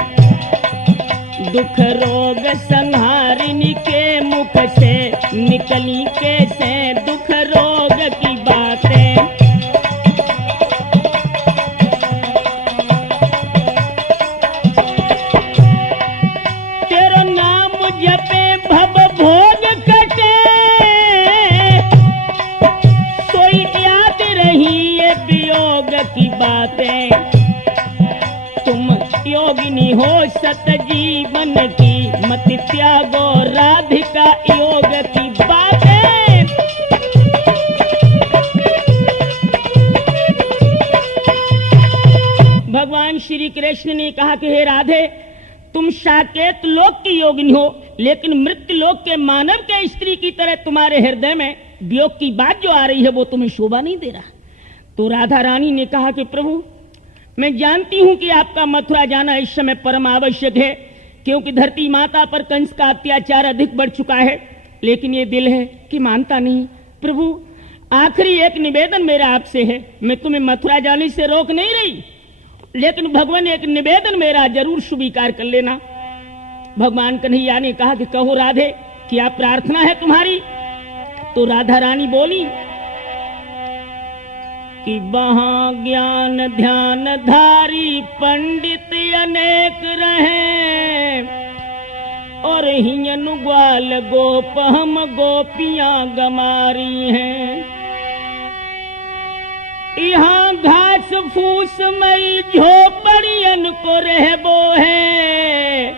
दुख रोग संहारिणी के मुख से निकली कैसे दुख रोग की बातें। तेरो नाम जपे भव भोग कटे, की बातें तुम योगिनी हो सत जीवन की, मत त्यागो राधिका योग की बातें। भगवान श्री कृष्ण ने कहा कि हे राधे, तुम साकेत लोक की योगिनी हो, लेकिन मृत्यु लोक के मानव के स्त्री की तरह तुम्हारे हृदय में वियोग की बात जो आ रही है वो तुम्हें शोभा नहीं दे रहा। तो राधा रानी ने कहा कि प्रभु, मैं जानती हूं कि आपका मथुरा जाना इस समय परम आवश्यक है, क्योंकि धरती माता पर कंस का अत्याचार अधिक बढ़ चुका है, लेकिन ये दिल है कि मानता नहीं। प्रभु, आखिरी एक निवेदन मेरा आपसे है, मैं तुम्हें मथुरा जाने से रोक नहीं रही, लेकिन भगवान एक निवेदन मेरा जरूर स्वीकार कर लेना। भगवान कन्हैया ने कहा कि कहो राधे, क्या प्रार्थना है तुम्हारी? तो राधा रानी बोली कि वहां ज्ञान ध्यान धारी पंडित अनेक रहे, और हियन ग्वाल गोप हम गोपियां गमारी हैं। यहाँ घास फूस मई झोपड़ियन को रहबो है,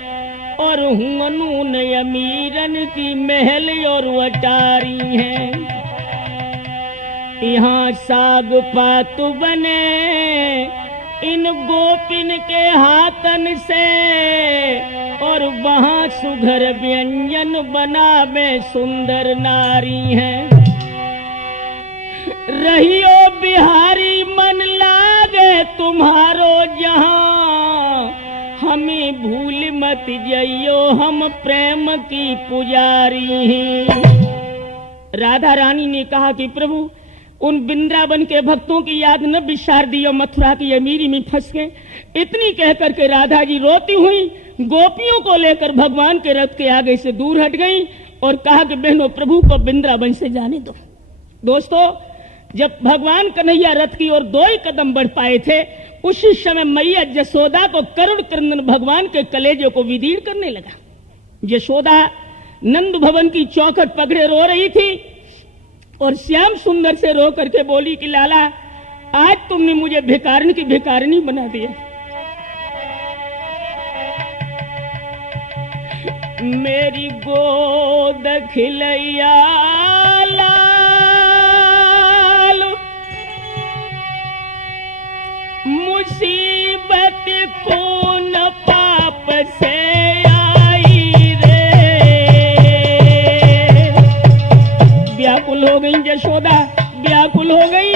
और हुनून अमीरन की महल और अटारी है। यहाँ साग पातु बने इन गोपिन के हाथन से, और वहाँ सुघर व्यंजन बनावे सुंदर नारी है। रहियो बिहारी मन लागे तुम्हारो जहां, हमें भूल मत जइयो हम प्रेम की पुजारी हैं। राधा रानी ने कहा कि प्रभु, उन वृंदावन के भक्तों की याद न बिसार दियो, मथुरा की अमीरी में फंस गए। इतनी कहकर के राधा जी रोती हुई गोपियों को लेकर भगवान के रथ के आगे से दूर हट गई और कहा कि बहनों, प्रभु को वृंदावन से जाने दो। दोस्तों, जब भगवान कन्हैया रथ की ओर 2 ही कदम बढ़ पाए थे, उसी समय मैया जसोदा को करुण क्रंदन भगवान के कलेजे को विदीर्ण करने लगा। यशोदा नंद भवन की चौखट पकड़े रो रही थी और श्याम सुंदर से रो करके बोली कि लाला, आज तुमने मुझे भिखारिन की भिखारिनी बना दिया। मेरी गोद खिलैया लाल, मुसीबत कौन पाप से आई रे। व्याकुल हो गई यशोदा, व्याकुल हो गई।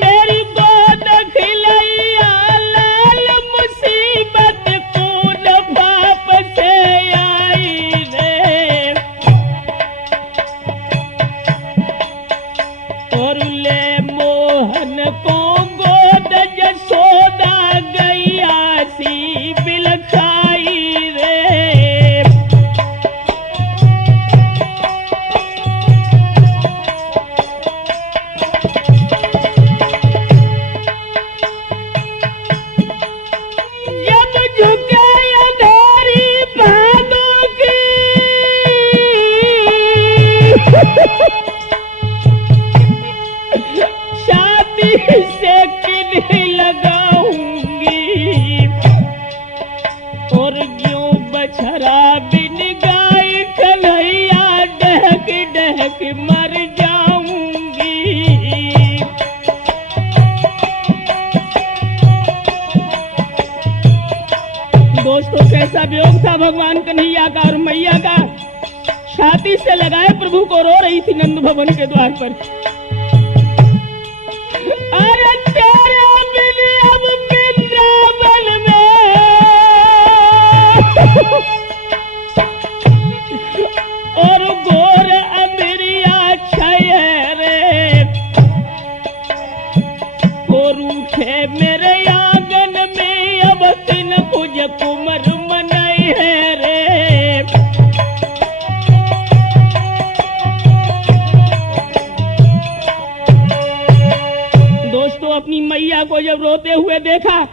मेरी गोद खिलैया लाल, मुसीबत कौन पाप से आई रे। और ले मोहन को गोद यशोदा गैया सी बिलखाई रे। जब झुके अंधेरी बादों की, शादी से किन्हीं लगाऊंगी, और क्यों बछड़ा बिन गाय कन्हैया डहक डहक मर जाऊंगी। दोस्तों, कैसा वियोग था भगवान कन्हैया का और मैया का। छाती से लगाए प्रभु को रो रही थी नंद भवन के द्वार पर। अरे तेरे बिन अब वृंदावन में, और घोर अंधेरिया छाए रे। को रूठे मेरे आंगन में, अब तीन कुछ कुमर मनाई है रे। दोस्तों, अपनी मैया को जब रोते हुए देखा,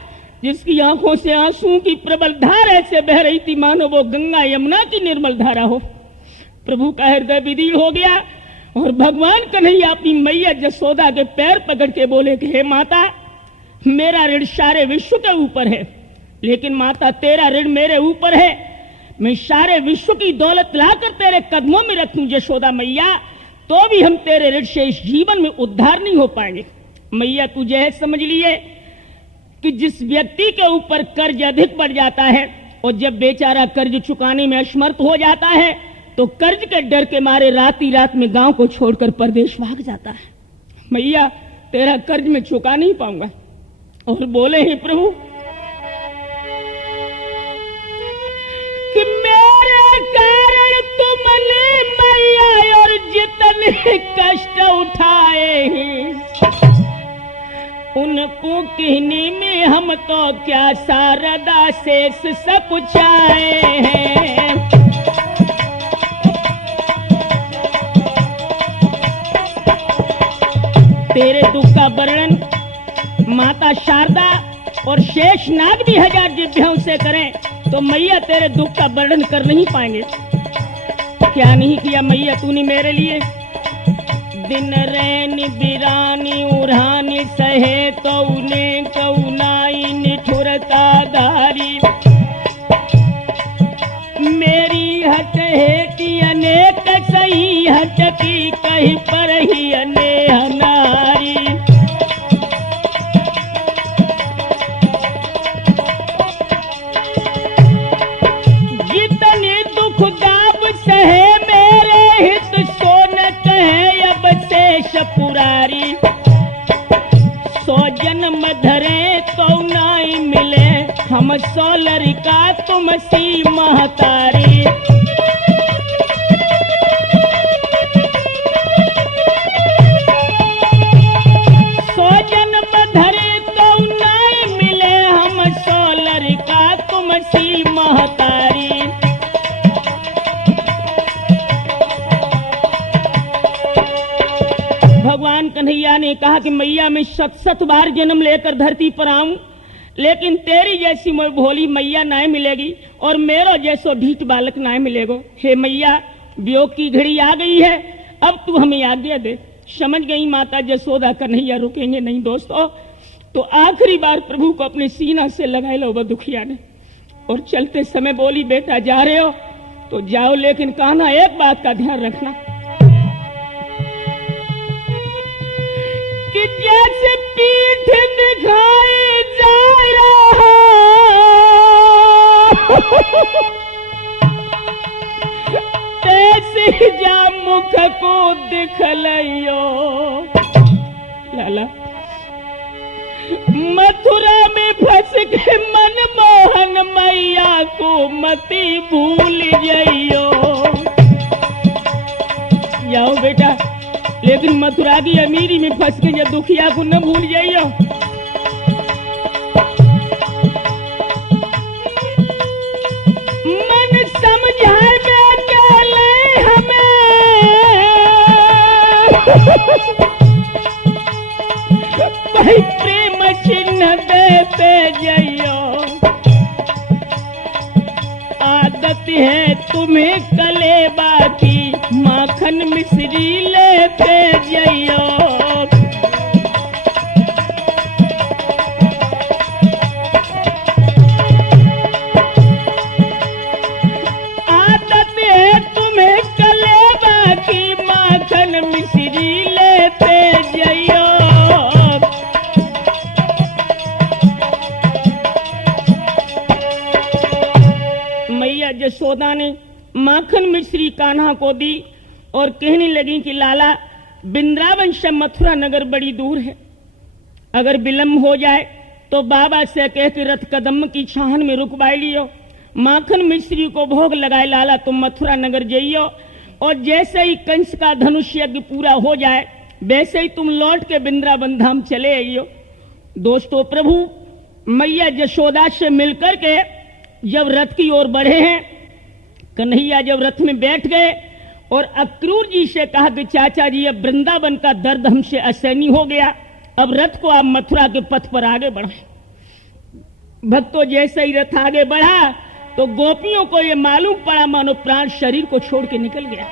जिसकी आंखों से आंसू की प्रबल धारा ऐसे बह रही थी मानो वो गंगा यमुना की निर्मल धारा हो, प्रभु का हृदय विदीर्ण हो गया। और भगवान कन्हैया अपनी मैया जसोदा के पैर पकड़ के बोले कि हे माता, मेरा ऋण सारे विश्व के ऊपर है, लेकिन माता तेरा ऋण मेरे ऊपर है। मैं सारे विश्व की दौलत लाकर तेरे कदमों में रखूं जशोदा मैया, तो भी हम तेरे ऋण से इस जीवन में उद्धार नहीं हो पाएंगे। मैया तुझे है समझ लिए कि जिस व्यक्ति के ऊपर कर्ज अधिक बढ़ जाता है और जब बेचारा कर्ज चुकाने में असमर्थ हो जाता है तो कर्ज के डर के मारे रात ही रात में गांव को छोड़कर परदेश भाग जाता है। मैया तेरा कर्ज मैं चुका नहीं पाऊंगा। और बोले ही प्रभु कि मेरे कारण तुमने मैया और जितने कष्ट उठाए हैं उनको कहने में हम तो क्या शारदा शेष सब चाहे हैं। तेरे दुख का वर्णन माता शारदा और शेष नाग भी 1000 जिभ्यों से करें तो मैया तेरे दुख का वर्णन कर नहीं पाएंगे। क्या नहीं किया मैया तूने मेरे लिए। दिन रैन बिरानी उड़ानी सहे तो उन्हें कौनाई निठुरता धारी। मेरी हट हेती अनेक सही हटती कहीं पर ही अनेह नारी। जितने दुख दाब सहे मेरे हित सोनत है अब शेष पुरारी। 100 जन्म धरे तो नाई मिले हम 100 लड़का तुम सी महतारी। भगवान कन्हैया ने कहा कि मैया मैं 7 बार जन्म लेकर धरती पर आऊं, लेकिन तेरी जैसी मैं भोली मैया ना मिलेगी और मेरा जैसो ढीठ बालक ना मिलेगो। हे मैया वियोग की घड़ी आ गई है, अब तू हमें आज्ञा दे। समझ गई माता जसोदा कन्हैया रुकेंगे नहीं दोस्तों। तो आखिरी बार प्रभु को अपने सीना से लगाए लो वह दुखिया ने और चलते समय बोली बेटा जा रहे हो तो जाओ, लेकिन कान्हा एक बात का ध्यान रखना कि जैसे पीठ दिखाई जा रहा तैसे जा मुख को दिखलइयो। लाला मथुरा में फंस के मनमोहन मैया को मती भूल जाइयो। जाओ बेटा, लेकिन मथुरा की अमीरी में फंस के जब दुखिया को न भूल जाइयो। मन समझाए चले हमें भाई प्रेम चिन्ह देते जाइयो। आदत है तुम्हें कलेबा की माखन मिश्री लेते जाइयो। आदत है तुम्हें कलेबा की माखन मिश्री लेते जाइयो। मैया जसोदा ने माखन मिश्री कान्हा को दी और कहने लगी कि लाला वृंदावन से मथुरा नगर बड़ी दूर है, अगर विलंब हो जाए तो बाबा से कह के रथ कदम की छाहन में रुकवाई लियो। माखन मिश्री को भोग लगाए लाला तुम मथुरा नगर जाइयो और जैसे ही कंस का धनुष यज्ञ पूरा हो जाए वैसे ही तुम लौट के वृंदावन धाम चले आइयो। दोस्तों प्रभु मैया जशोदा से मिलकर के जब रथ की ओर बढ़े हैं, कन्हैया जब रथ में बैठ गए और अक्रूर जी से कहा कि चाचा जी अब वृंदावन का दर्द हमसे असहनीय हो गया, अब रथ को आप मथुरा के पथ पर आगे बढ़ाएं। भक्तों जैसे ही रथ आगे बढ़ा तो गोपियों को यह मालूम पड़ा मानो प्राण शरीर को छोड़ के निकल गया।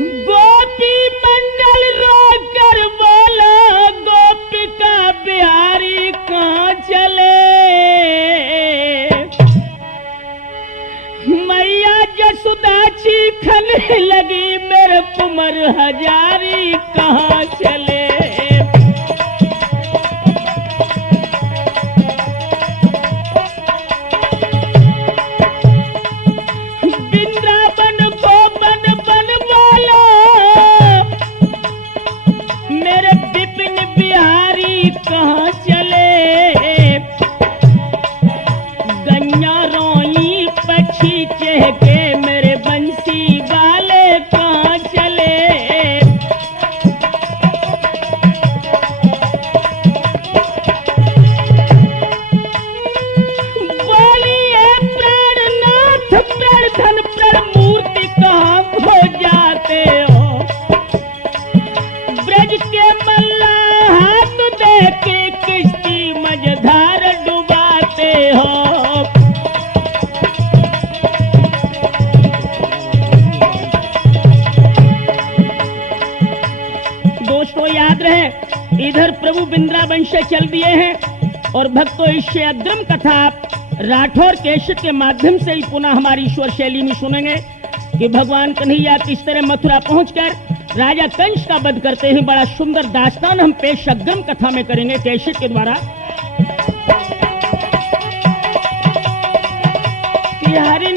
गोपी मंडल रोकर बोला, गोपिका बिहारी कहाँ चले? मैया जसुदा चीखने लगी, मेरे कुंवर हजारी कहाँ चले? इधर प्रभु वृंदावन से चल दिए हैं और भक्तों इससे अग्रम कथा राठौर कैसेट के माध्यम से ही पुनः हमारी ईश्वर शैली में सुनेंगे कि भगवान कन्हैया किस तरह मथुरा पहुंचकर राजा कंस का वध करते हैं। बड़ा सुंदर दास्तान हम पेश अग्रम कथा में करेंगे कैसेट के द्वारा। हरि